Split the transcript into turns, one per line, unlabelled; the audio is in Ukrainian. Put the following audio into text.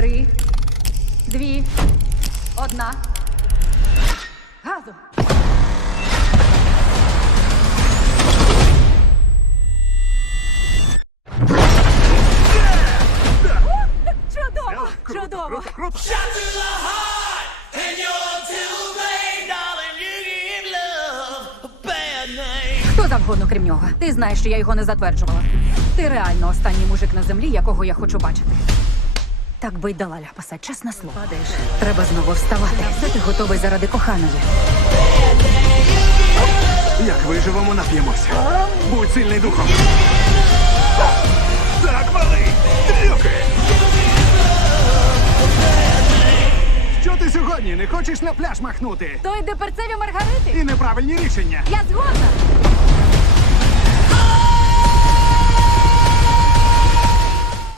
3, 2, 1. Газу! Чудово! Чудово!
Круто!
Shot to the heart, and you're too late, darling. You give love a bad name.
Хто завгодно, крім нього. Ти знаєш, що я його не затверджувала. Ти реально останній мужик на землі, якого я хочу бачити. Так би й дала ляпаса, чесне слово. Падаєш. Треба знову вставати. Все ти готовий заради коханої.
Як виживемо, нап'ємося. Будь сильний духом. Так, малий! Трюки! Що ти сьогодні? Не хочеш на пляж махнути?
То йде перцеві маргарити?
І неправильні рішення.
Я згодна!